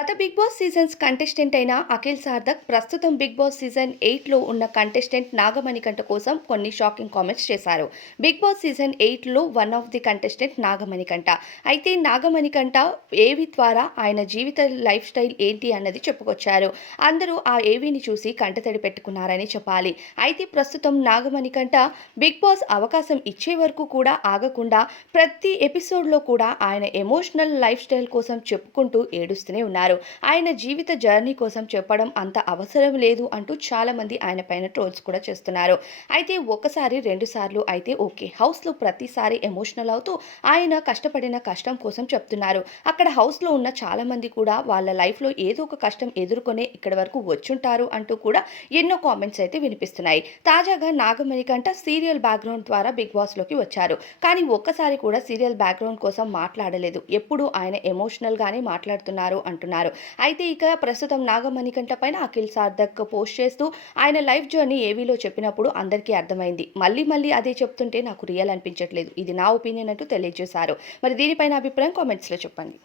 గత big boss seasons contestant అయిన అఖిల్ సార్థక్ ప్రస్తుతం బిగ్ బాస్ సీజన్ ఎయిట్లో ఉన్న కంటెస్టెంట్ నాగమణికంఠ కోసం కొన్ని షాకింగ్ కామెంట్స్ చేశారు. బిగ్ బాస్ సీజన్ ఎయిట్లో one of the contestant Nagamanikanta. అయితే నాగమణికంఠ ఏవి ద్వారా ఆయన జీవిత లైఫ్ స్టైల్ ఏంటి అన్నది చెప్పుకొచ్చారు. అందరూ ఆ ఏవిని చూసి కంటతడి పెట్టుకున్నారని చెప్పాలి. అయితే ప్రస్తుతం నాగమణికంఠ బిగ్ బాస్ అవకాశం ఇచ్చే వరకు కూడా ఆగకుండా ప్రతి ఎపిసోడ్లో కూడా ఆయన ఎమోషనల్ లైఫ్ స్టైల్ కోసం చెప్పుకుంటూ ఏడుస్తూనే ఉన్నారు. ఆయన జీవిత జర్నీ కోసం చెప్పడం అంత అవసరం లేదు అంటూ చాలా మంది ఆయన పైన ట్రోల్స్ కూడా చేస్తున్నారు. అయితే ఒకసారి రెండు సార్లు అయితే ఓకే. హౌస్లో ప్రతిసారి ఎమోషనల్ అవుతూ ఆయన కష్టపడిన కష్టం కోసం చెప్తున్నారు. అక్కడ హౌస్లో ఉన్న చాలా మంది కూడా వాళ్ళ లైఫ్లో ఏదో ఒక కష్టం ఎదుర్కొనే ఇక్కడ వరకు వచ్చుంటారు అంటూ కూడా ఎన్నో కామెంట్స్ అయితే వినిపిస్తున్నాయి. తాజాగా నాగమణి కంట సీరియల్ బ్యాక్గ్రౌండ్ ద్వారా బిగ్ బాస్లోకి వచ్చారు. కానీ ఒక్కసారి కూడా సీరియల్ బ్యాక్గ్రౌండ్ కోసం మాట్లాడలేదు. ఎప్పుడు ఆయన ఎమోషనల్గానే మాట్లాడుతున్నారు అంటున్నారు. అయితే ఇక ప్రస్తుతం నాగమణికంఠ పైన అఖిల్ సార్థక్ పోస్ట్ చేస్తూ ఆయన లైఫ్ జర్నీ ఏవీలో చెప్పినప్పుడు అందరికీ అర్థమైంది. మళ్ళీ మళ్ళీ అదే చెప్తుంటే నాకు రియల్ అనిపించట్లేదు. ఇది నా ఒపీనియన్ అంటూ తెలియజేశారు. మరి దీనిపైన అభిప్రాయం కామెంట్స్లో చెప్పండి.